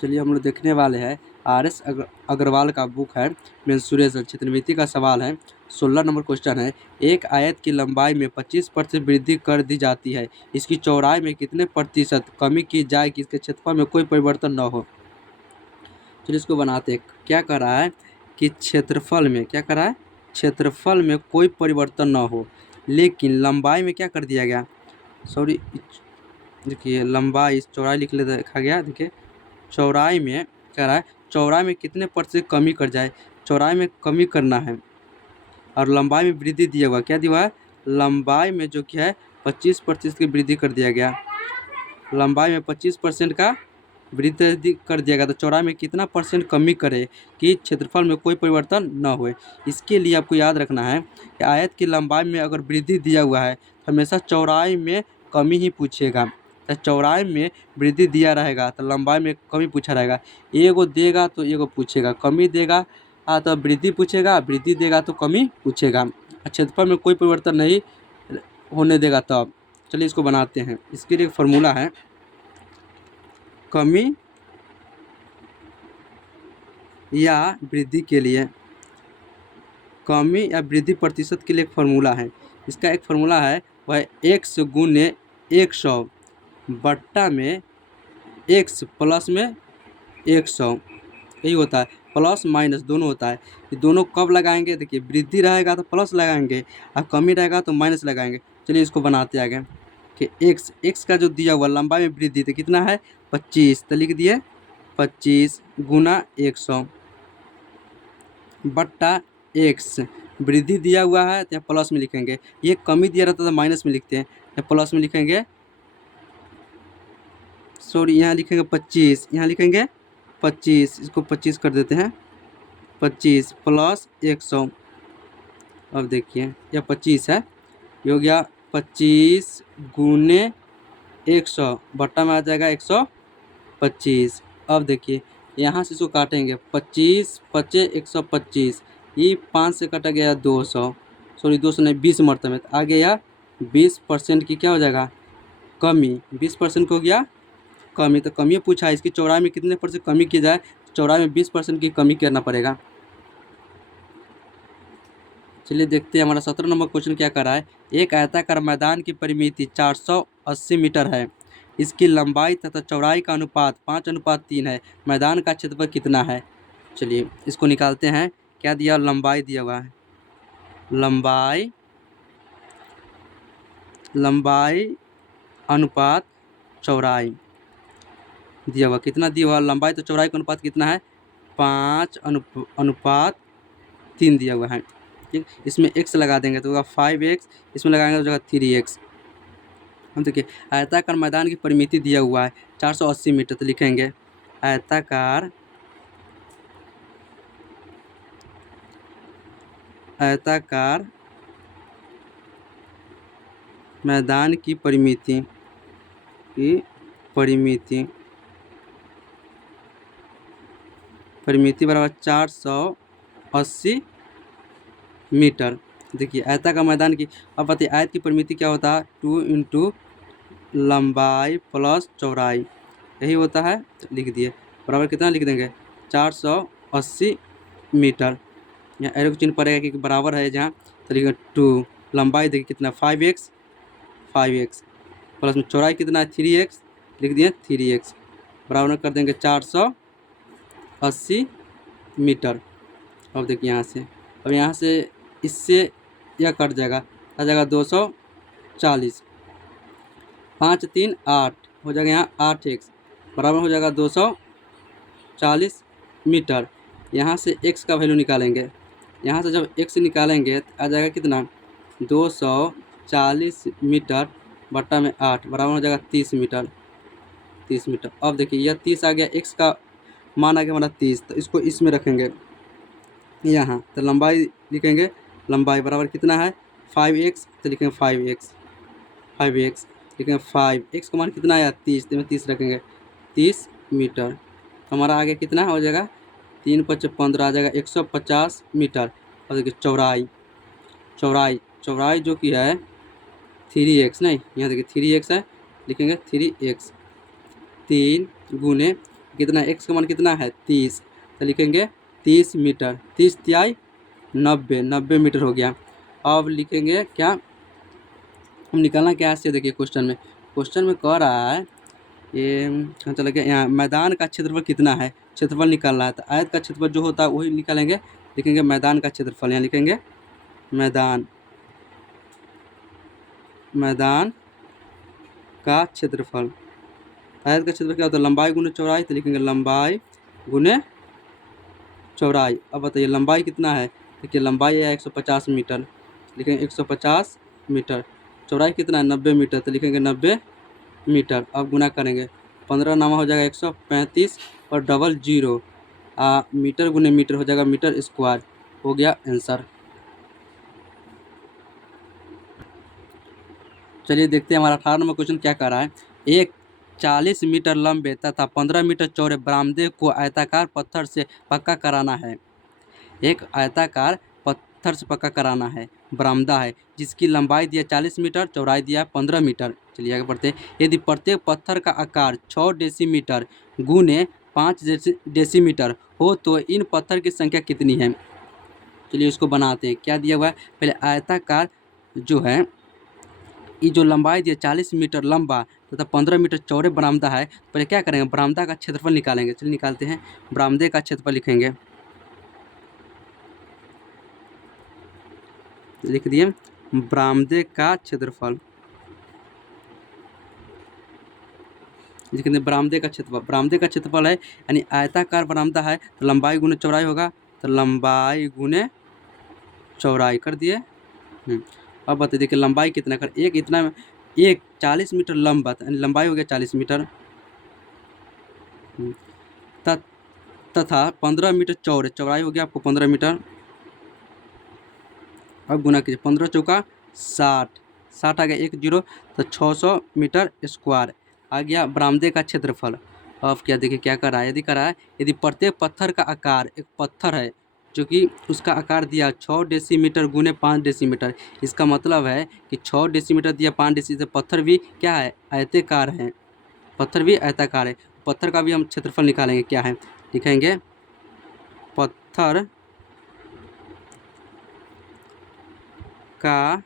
चलिए हम लोग देखने वाले हैं आर.एस. अग्रवाल का बुक है मेंसुरेशन, क्षेत्रमिति का सवाल है। 16 नंबर क्वेश्चन है, एक आयत की लंबाई में 25% वृद्धि कर दी जाती है, इसकी चौड़ाई में कितने प्रतिशत कमी की जाए कि इसके क्षेत्रफल में कोई परिवर्तन न हो। चलिए इसको बनाते हैं। क्या कर रहा है कि क्षेत्रफल में क्या कर रहा है, क्षेत्रफल में कोई परिवर्तन न हो, लेकिन लंबाई में क्या कर दिया गया, सॉरी देखिए लंबाई चौड़ाई लिख ले देखा गया। देखिए चौड़ाई में कह रहा है चौड़ाई में कितने प्रतिशत कमी कर जाए, चौड़ाई में कमी करना है और लंबाई में वृद्धि दिया हुआ, क्या दिया हुआ है, लंबाई में जो क्या है 25% की वृद्धि कर दिया गया, लंबाई में 25% का वृद्धि कर दिया गया, तो चौड़ाई में कितना परसेंट कमी करे कि क्षेत्रफल में कोई परिवर्तन न हो। इसके लिए आपको याद रखना है कि आयत की लंबाई में अगर वृद्धि दिया हुआ है तो हमेशा चौड़ाई में कमी ही पूछेगा। तो चौड़ाई में वृद्धि दिया रहेगा तो लंबाई में कमी पूछा रहेगा, एगो देगा तो एगो पूछेगा, कमी देगा तो वृद्धि पूछेगा, वृद्धि देगा तो कमी पूछेगा, क्षेत्रफल में कोई परिवर्तन नहीं होने देगा तब। चलिए इसको बनाते हैं। इसके लिए फॉर्मूला है, कमी या वृद्धि के लिए, कमी या वृद्धि प्रतिशत के लिए एक फार्मूला है। इसका एक फार्मूला है वह x गुने 100 बट्टा में x प्लस में 100, यही होता है। प्लस माइनस दोनों होता है। ये दोनों कब लगाएंगे, देखिए वृद्धि रहेगा तो प्लस लगाएंगे और कमी रहेगा तो माइनस लगाएंगे। चलिए इसको बनाते आगे कि x का जो दिया हुआ लंबाई में वृद्धि तो कितना है 25, तो लिख दिए 25 गुना 100 बट्टा x, वृद्धि दिया हुआ है तो यहाँ प्लस में लिखेंगे, ये कमी दिया रहता है तो माइनस में लिखते हैं, यहाँ प्लस में लिखेंगे, सॉरी यहाँ लिखेंगे 25, यहाँ लिखेंगे 25, इसको 25 कर देते हैं, 25 प्लस 100। अब देखिए यह 25 है, ये हो गया 25 गुने 100 बट्टा में आ जाएगा 125। अब देखिए यहाँ से इसको काटेंगे, 25 पचे 125, ये 5 से कटा गया 200, सॉरी 200 नहीं 20 मरतबे में, तो आ गया 20% की क्या हो जाएगा कमी, 20% को हो गया कमी। तो कमी पूछा है, इसकी चौड़ाई में कितने % कमी की जाए, चौड़ाई में 20% की कमी करना पड़ेगा। चलिए देखते हैं हमारा 17 नंबर क्वेश्चन क्या कर रहा है, एक आयताकार मैदान की परिमिति 480 मीटर है, इसकी लंबाई तथा चौड़ाई का अनुपात 5:3 है, मैदान का क्षेत्रफल कितना है। चलिए इसको निकालते हैं। क्या दिया, लंबाई दिया हुआ है, लंबाई अनुपात चौड़ाई दिया हुआ, कितना दिया हुआ, लंबाई तो चौड़ाई का अनुपात कितना है 5:3 दिया हुआ है। ठीक, इसमें x लगा देंगे तो होगा 5x, इसमें लगाएंगे तो होगा 3x। हम देखिए आयताकार मैदान की परिमिति दिया हुआ है 480 मीटर, तो लिखेंगे आयताकार मैदान की परिमिति बराबर 480 मीटर। देखिए आयताकार मैदान की, अब बताइए आयत की परिमिति क्या होता है 2 इंटू लंबाई प्लस चौड़ाई, यही होता है। तो लिख दिए बराबर कितना लिख देंगे 480 मीटर, यहाँ एरो का चिन्ह पड़ेगा क्योंकि बराबर है जहाँ, तो लिखेंगे 2, लंबाई देखिए कितना 5x प्लस में चौड़ाई कितना है 3x, लिख दिए 3x, बराबर कर देंगे 480 मीटर। अब देखिए यहाँ से इससे यह कट जाएगा, आ जाएगा 240, 5 3 8 हो जाएगा, यहाँ 8x बराबर हो जाएगा 240 मीटर। यहाँ से x का वैल्यू निकालेंगे, यहाँ से जब x निकालेंगे तो आ जाएगा कितना 240 मीटर बट्टा में 8 बराबर हो जाएगा 30 मीटर। अब देखिए यह 30 आ गया, x का मान आ गया हमारा 30, तो इसको इसमें रखेंगे यहाँ, तो लंबाई लिखेंगे, लंबाई बराबर कितना है 5x, तो लिखेंगे 5x लिखेंगे 5x का मान कितना आया 30, तो में 30 रखेंगे 30 मीटर। हमारा आगे कितना हो जाएगा 3 5 15 आ जाएगा 150 मीटर। और देखिए चौड़ाई जो कि है 3x, नहीं यहाँ देखिए 3x है, लिखेंगे 3x, 3 गुने कितना, x का मान कितना है 30, तो लिखेंगे 30 मीटर, 30 तिहाई 90, 90 मीटर हो गया। अब लिखेंगे क्या, हम निकालना क्या है, देखिए क्वेश्चन में कह रहा है ये कहाँ चला गया, यहाँ मैदान का क्षेत्रफल कितना है, क्षेत्रफल निकालना है। तो आयत का क्षेत्रफल जो होता है वही निकालेंगे, लिखेंगे मैदान का क्षेत्रफल, यहाँ लिखेंगे मैदान का क्षेत्रफल। आयत का क्षेत्रफल क्या होता है, लंबाई गुने चौड़ाई, तो लिखेंगे लंबाई गुने चौड़ाई। अब बताइए लंबाई कितना है, देखिए लंबाई है 150 मीटर, लिखेंगे 150 मीटर। चौड़ाई कितना है 90 मीटर, तो लिखेंगे 90 मीटर। अब गुना करेंगे, 15 नामा हो जाएगा 135 और डबल जीरो, मीटर गुने मीटर हो जाएगा मीटर स्क्वायर, हो गया आंसर। चलिए देखते हैं हमारा 18 नंबर क्वेश्चन क्या कर रहा है। एक 40 मीटर लंबे तथा 15 मीटर चौड़े बरामदे को आयताकार पत्थर से पक्का कराना है। एक आयताकार पत्थर से पक्का कराना है, बरामदा है, जिसकी लंबाई दिया 40 मीटर, चौड़ाई दिया 15 मीटर। चलिए आगे बढ़ते हैं। यदि प्रत्येक पत्थर का आकार 6 डेसीमीटर गुने 5 डेसीमीटर हो तो इन पत्थर की संख्या कितनी है। चलिए उसको बनाते हैं। क्या दिया हुआ है, पहले आयताकार जो है, ये जो लंबाई दिया 40 मीटर लंबा तथा 15 मीटर चौड़े बरामदा है, पहले क्या करेंगे, बरामदा का क्षेत्रफल निकालेंगे। चलिए निकालते हैं, बरामदे का क्षेत्रफल लिखेंगे, लिख दिए बरामदे का क्षेत्रफल, लिखते बरामदे का क्षेत्रफल। बरामदे का क्षेत्रफल है यानी आयताकार बरामदा है तो लंबाई गुने चौड़ाई होगा, तो लंबाई गुने चौड़ाई कर दिए। अब बताइए देखिए लंबाई कितना कर, एक इतना, एक 40 मीटर लंबा यानी लंबाई हो गया 40 मीटर, तथा 15 मीटर चौड़े, चौड़ाई हो गया आपको 15 मीटर। अब गुना कीजिए, 15 चौका 60, 60 आ गया 1 जीरो, तो 600 मीटर स्क्वायर आ गया बरामदे का क्षेत्रफल। अब क्या देखिए क्या कर रहा है, यदि कर रहा है यदि प्रत्येक पत्थर का आकार, एक पत्थर है जो कि उसका आकार दिया 6 डेसीमीटर गुने 5 डेसीमीटर, इसका मतलब है कि 6 डेसीमीटर दिया 5 डेसीमीटर, पत्थर भी क्या है आयताकार है, पत्थर भी आयताकार है, पत्थर का भी हम क्षेत्रफल निकालेंगे। क्या है, लिखेंगे पत्थर का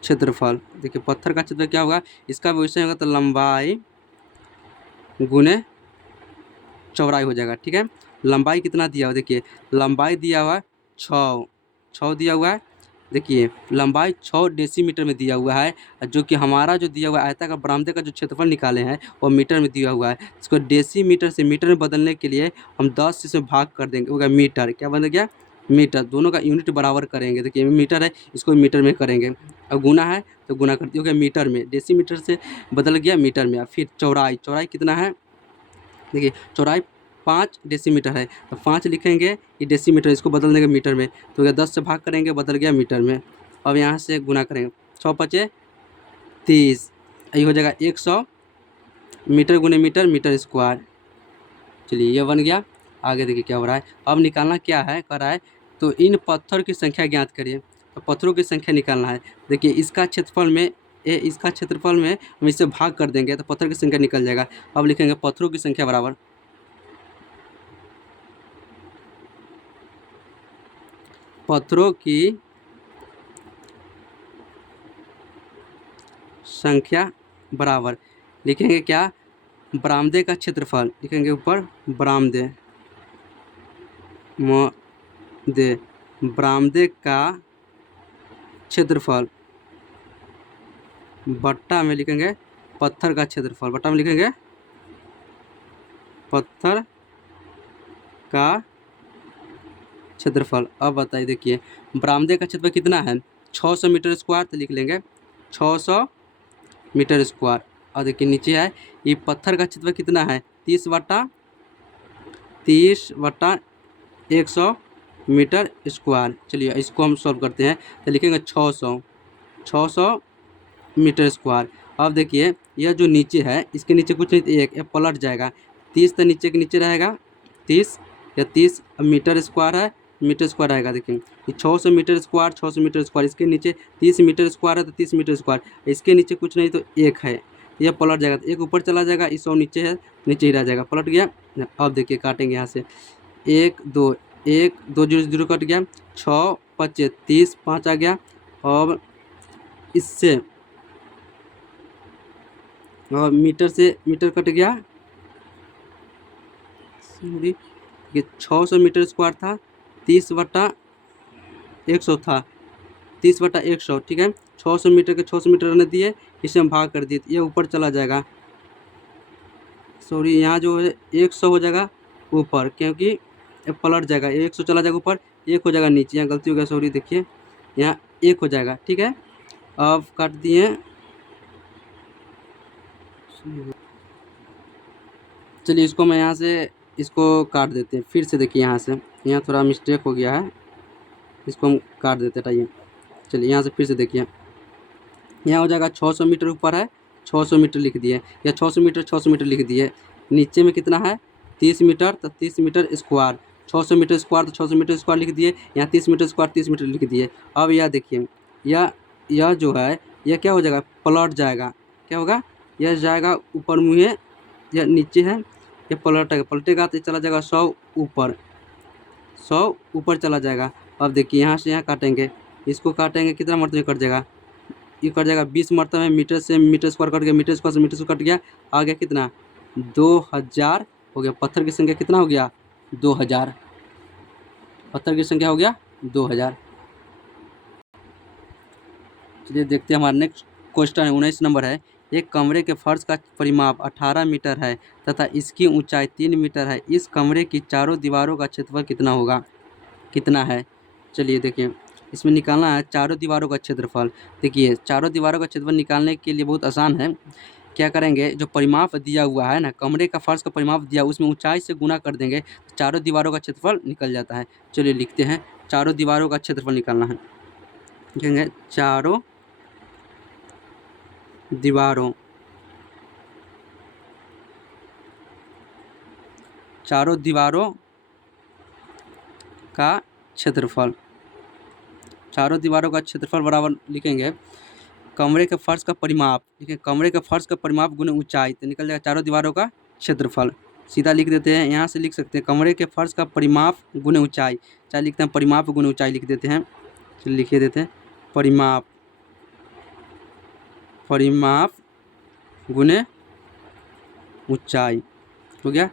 क्षेत्रफल। देखिए पत्थर का क्षेत्रफल क्या होगा, इसका भी वैसे होगा, तो लंबाई गुने चौड़ाई हो जाएगा। ठीक है, लंबाई कितना दिया हुआ, देखिए लंबाई दिया हुआ 6 दिया हुआ है, देखिए लंबाई 6 डेसीमीटर में दिया हुआ है, जो कि हमारा जो दिया हुआ आयताकार बरामदे का जो क्षेत्रफल निकाले हैं वो मीटर में दिया हुआ है। इसको डेसीमीटर से मीटर में बदलने के लिए हम 10 से भाग कर देंगे, होगा मीटर, क्या बन गया मीटर, दोनों का यूनिट बराबर करेंगे। देखिए मीटर है, इसको मीटर में करेंगे, अब गुना है तो गुना कर दिया, हो गया मीटर में, डेसीमीटर से बदल गया मीटर में। फिर चौड़ाई, चौड़ाई कितना है, देखिए चौड़ाई 5 डेसीमीटर है, तो 5 लिखेंगे, ये डेसीमीटर, इसको बदल देंगे मीटर में, तो क्या 10 से भाग करेंगे, बदल गया मीटर में। अब यहाँ से गुना करेंगे, 6 पचे 30, यही हो जाएगा 100 मीटर गुने मीटर, मीटर स्क्वायर। चलिए ये बन गया। आगे देखिए क्या हो रहा है, अब निकालना क्या है, कर रहा है तो इन पत्थर की संख्या ज्ञात करिए, तो पत्थरों की संख्या निकालना है। देखिए इसका क्षेत्रफल में इसका क्षेत्रफल में हम इससे भाग कर देंगे तो पत्थर की संख्या निकल जाएगा। अब लिखेंगे पत्थरों की संख्या बराबर पत्थरों की संख्या बराबर, लिखेंगे क्या, बरामदे का क्षेत्रफल, लिखेंगे ऊपर बरामदे बरामदे का क्षेत्रफल, बट्टा में लिखेंगे पत्थर का क्षेत्रफल, बट्टा में लिखेंगे पत्थर का क्षेत्रफल। अब बताइए देखिए बरामदे का क्षेत्रफल कितना है, 600 मीटर स्क्वायर, तो लिख लेंगे 600 मीटर स्क्वायर। और देखिए नीचे है ये पत्थर का क्षेत्रफल कितना है, 30/100 मीटर स्क्वायर। चलिए इसको हम सॉल्व करते हैं, तो लिखेंगे 600 मीटर स्क्वायर। अब देखिए यह जो नीचे है इसके नीचे कुछ नहीं, एक पलट जाएगा, 30 तो नीचे के नीचे रहेगा 30 या 30 मीटर स्क्वायर है, मीटर स्क्वायर आएगा। देखिए ये 600 मीटर स्क्वायर, 600 मीटर स्क्वायर, इसके नीचे 30 मीटर स्क्वायर है तो 30 मीटर स्क्वायर, इसके नीचे कुछ नहीं तो एक है, ये पलट जाएगा, तो एक ऊपर चला जाएगा, इस 100 नीचे है, नीचे ही रह जाएगा, पलट गया। अब देखिए काटेंगे यहाँ से, 1 2 1 2 0 0 कट गया, 6 25 30 5 आ गया। और इससे और मीटर से मीटर कट गया, सॉरी ये 600 मीटर स्क्वायर था, 30/100 था, 30/100, ठीक है। 600 मीटर के 600 मीटर रहने दिए, इसे हम भाग कर दिए, तो ये ऊपर चला जाएगा, सॉरी यहाँ जो है 100 हो जाएगा ऊपर, क्योंकि ये पलट जाएगा, 100 चला जाएगा ऊपर, 1 हो जाएगा नीचे, यहाँ गलती हो गया, सॉरी देखिए यहाँ 1 हो जाएगा, ठीक है। अब काट दिए, चलिए इसको मैं यहाँ से इसको काट देते हैं, फिर से देखिए यहाँ से, यहाँ थोड़ा मिस्टेक हो गया है, इसको हम काट देते हैं, चलिए यहाँ से फिर से देखिए, यहाँ हो जाएगा 600 मीटर ऊपर है, 600 मीटर लिख दिए, या 600 मीटर 600 मीटर लिख दिए, नीचे में कितना है 30 मीटर, तो 30 मीटर स्क्वायर, 600 मीटर स्क्वायर तो 600 मीटर स्क्वायर लिख दिए, यहाँ 30 मीटर स्क्वायर 30 मीटर लिख दिए। अब यह देखिए, यह जो है यह क्या हो जाएगा, पलट जाएगा, क्या होगा, यह जाएगा ऊपर मुँहे, यह नीचे है, ये पलटेगा, पलटेगा तो चला जाएगा 100 ऊपर, 100 ऊपर चला जाएगा। अब देखिए यहाँ से यहाँ काटेंगे, इसको काटेंगे, कितना मरतबे कट जाएगा, ये कट जाएगा 20 मरतबे, मीटर से मीटर स्क्वायर कट गया, मीटर स्क्वायर से मीटर स्क्वायर कट गया, आ गया कितना 2000 हो गया। पत्थर की संख्या कितना हो गया 2000, पत्थर की संख्या हो गया 2000। चलिए देखते हैं, हमारा नेक्स्ट क्वेश्चन है 19 नंबर है, एक कमरे के फर्श का परिमाप 18 मीटर है तथा इसकी ऊंचाई 3 मीटर है, इस कमरे की चारों दीवारों का क्षेत्रफल कितना होगा, कितना है। चलिए देखिए, इसमें निकालना है चारों दीवारों का क्षेत्रफल। देखिए चारों दीवारों का क्षेत्रफल निकालने के लिए बहुत आसान है, क्या करेंगे, जो परिमाप दिया हुआ है ना, कमरे का फर्श का परिमाप दिया, उसमें ऊंचाई से गुना कर देंगे, तो चारों दीवारों का क्षेत्रफल निकल जाता है। चलिए लिखते हैं, चारों दीवारों का क्षेत्रफल निकालना है, लिखेंगे चारों दीवारों, चारों दीवारों का क्षेत्रफल, चारों दीवारों का क्षेत्रफल बराबर लिखेंगे कमरे के फर्श का परिमाप, ठीक है, कमरे के फर्श का परिमाप गुने ऊंचाई, तो निकल जाएगा चारों दीवारों का क्षेत्रफल। सीधा लिख देते हैं, यहाँ से लिख सकते हैं कमरे के फर्श का परिमाप गुने ऊंचाई, चाहे लिखते हैं परिमाप गुने ऊंचाई लिख देते हैं, चलिए लिखे देते हैं परिमाप, परिमाप गुने ऊंचाई हो गया।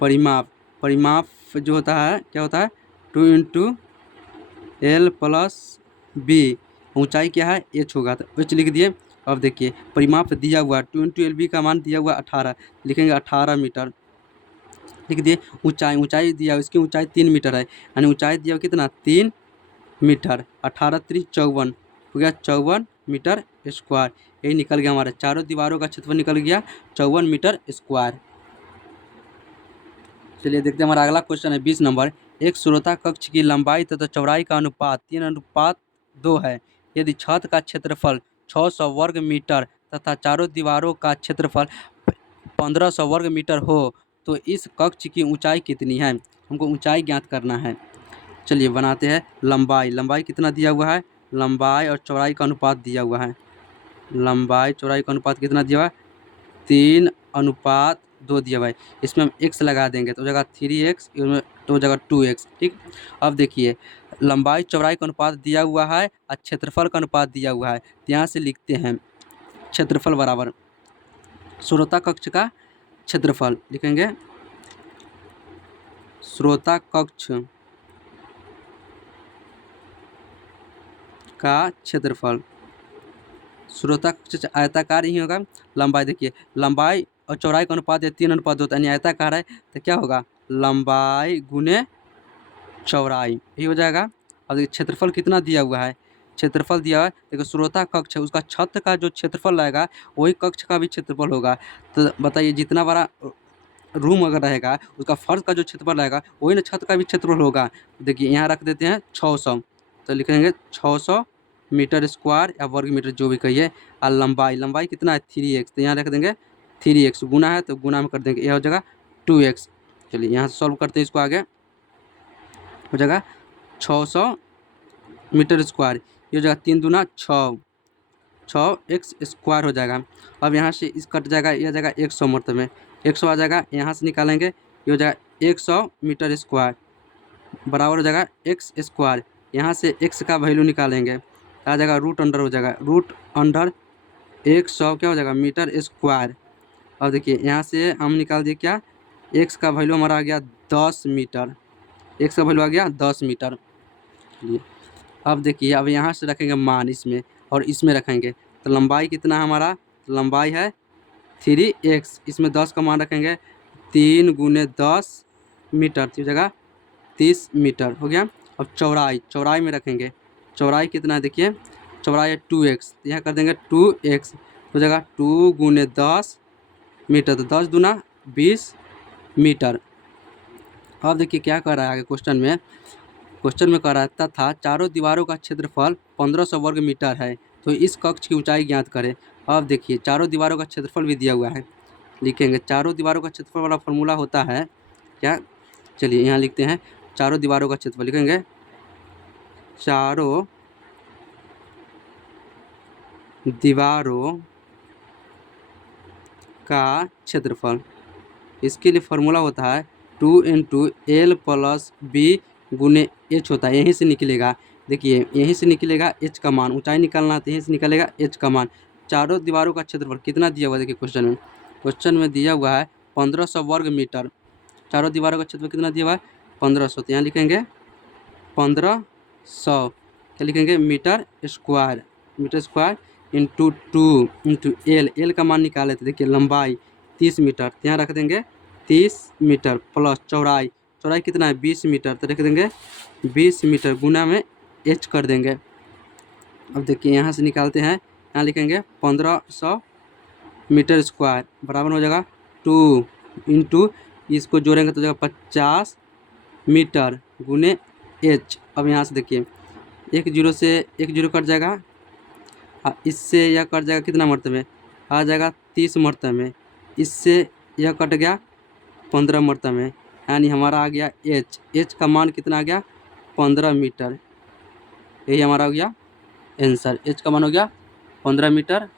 परिमाप, परिमाप जो होता है क्या होता है 2 × L + B, ऊंचाई क्या है h होगा, तो h लिख दिए। अब देखिए परिमाप दिया हुआ 2 × LB का मान दिया हुआ 18, लिखेंगे 18 मीटर, लिख दिए। ऊंचाई, ऊंचाई दिया, इसकी ऊंचाई 3 मीटर है, यानी ऊंचाई दिया कितना 3 मीटर, 18 × 3 = 54 हो गया, 54 मीटर स्क्वायर। यही निकल गया हमारा चारों दीवारों का क्षेत्रफल निकल गया 54 मीटर स्क्वायर। चलिए देखते हैं, हमारा अगला क्वेश्चन है 20 नंबर, एक श्रोता कक्ष की लंबाई तथा चौड़ाई का अनुपात 3:2 है, यदि छत का क्षेत्रफल 600 वर्ग मीटर तथा चारों दीवारों का क्षेत्रफल 1500 वर्ग मीटर हो तो इस कक्ष की ऊंचाई कितनी है, हमको ऊंचाई ज्ञात करना है। चलिए बनाते हैं, लंबाई, लंबाई कितना दिया हुआ है, लंबाई और चौड़ाई का अनुपात दिया हुआ है, लंबाई चौड़ाई का अनुपात कितना दिया हुआ है 3:2 दिया हुआ है, इसमें हम x लगा देंगे तो हो जाएगा 3x, इसमें तो हो जाएगा 2x, ठीक। अब देखिए लंबाई चौड़ाई का अनुपात दिया हुआ है और क्षेत्रफल का अनुपात दिया हुआ है, तो यहाँ से लिखते हैं क्षेत्रफल बराबर श्रोता कक्ष का क्षेत्रफल, लिखेंगे श्रोता कक्ष का क्षेत्रफल, श्रोता कक्ष आयताकार ही होगा। लंबाई देखिए, लंबाई और चौड़ाई का अनुपात 3:2 यानी आयताकार है, तो क्या होगा लंबाई गुने चौड़ाई, यही हो जाएगा। अब देखिए क्षेत्रफल कितना दिया हुआ है, क्षेत्रफल दिया हुआ है, देखो श्रोता कक्ष है, उसका छत का जो क्षेत्रफल रहेगा वही कक्ष का भी क्षेत्रफल होगा, तो बताइए जितना बड़ा रूम अगर रहेगा उसका फर्श का जो क्षेत्रफल रहेगा वही ना छत का भी क्षेत्रफल होगा। देखिए यहाँ रख देते हैं 600, तो लिखेंगे 600 मीटर स्क्वायर या वर्ग मीटर जो भी कहिए, और लंबाई, लंबाई कितना है 3x, तो यहाँ रख देंगे 3x, गुना है तो गुना में कर देंगे, यह हो जाएगा 2x। चलिए यहाँ से सॉल्व करते हैं इसको, आगे हो जाएगा 600 मीटर स्क्वायर, ये हो जाएगा 3 दूना 6, 6x² हो जाएगा। अब यहाँ से इस कट जाएगा, यह जाएगा 100 मरतबे में, 100 आ जाएगा। यहाँ से निकालेंगे, ये हो जाएगा 100 मीटर स्क्वायर बराबर हो जाएगा x²। यहाँ से x का वैल्यू निकालेंगे, आ जाएगा रूट अंडर हो जाएगा, रूट अंडर 100 क्या हो जाएगा मीटर स्क्वायर। अब देखिए यहाँ से हम निकाल दिए क्या, x का वैल्यू हमारा आ गया 10 मीटर, x का वैल्यू आ गया 10 मीटर। अब देखिए अब यहाँ से रखेंगे मान इसमें और इसमें रखेंगे, तो लंबाई कितना हमारा, लंबाई है 3x, इसमें 10 का मान रखेंगे, 3 × 10 मीटर, तो जगह 30 मीटर हो गया। अब चौड़ाई में रखेंगे, चौड़ाई कितना है देखिए, चौड़ाई है 2x, यहाँ कर देंगे 2x, तो जगह 2 × 10 मीटर, तो 10 दूना 20 मीटर। अब देखिए क्या कर रहा है आगे क्वेश्चन में कह रहा था चारों दीवारों का क्षेत्रफल 1500 वर्ग मीटर है, तो इस कक्ष की ऊंचाई ज्ञात करें। अब देखिए चारों दीवारों का क्षेत्रफल भी दिया हुआ है, लिखेंगे चारों दीवारों का क्षेत्रफल वाला फॉर्मूला होता है क्या, चलिए यहाँ लिखते हैं चारों दीवारों का क्षेत्रफल, लिखेंगे चारों दीवारों का क्षेत्रफल, इसके लिए फॉर्मूला होता है 2 × L + B × H होता है, यहीं से निकलेगा। देखिए यहीं से निकलेगा h का मान, ऊंचाई निकालना है तो यहीं से निकलेगा h का मान। चारों दीवारों का क्षेत्रफल कितना दिया हुआ है, देखिए क्वेश्चन में दिया हुआ है 1500 वर्ग मीटर। चारों दीवारों का क्षेत्रफल कितना दिया हुआ है 1500, तो यहाँ लिखेंगे 1500, क्या लिखेंगे मीटर स्क्वायर इंटू 2 × L का मान निकाले, तो देखिए लंबाई 30 मीटर, तो यहाँ रख देंगे 30 मीटर प्लस चौड़ाई कितना है 20 मीटर, तो रख देंगे 20 मीटर गुना में h कर देंगे। अब देखिए यहाँ से निकालते हैं, यहाँ लिखेंगे 1500 मीटर स्क्वायर बराबर हो जाएगा 2 × इसको जोड़ेंगे तो जाएगा 50 मीटर गुने h। अब यहाँ से देखिए 1 0 से 1 0 कट जाएगा, इससे यह कट जाएगा कितना मरतबे में, आ जाएगा 30 मरतबे में, इससे यह कट गया 15 मरतबे में, यानी हमारा आ गया h का मान कितना आ गया 15 मीटर। यही हमारा हो गया आंसर, h का मान हो गया 15 मीटर।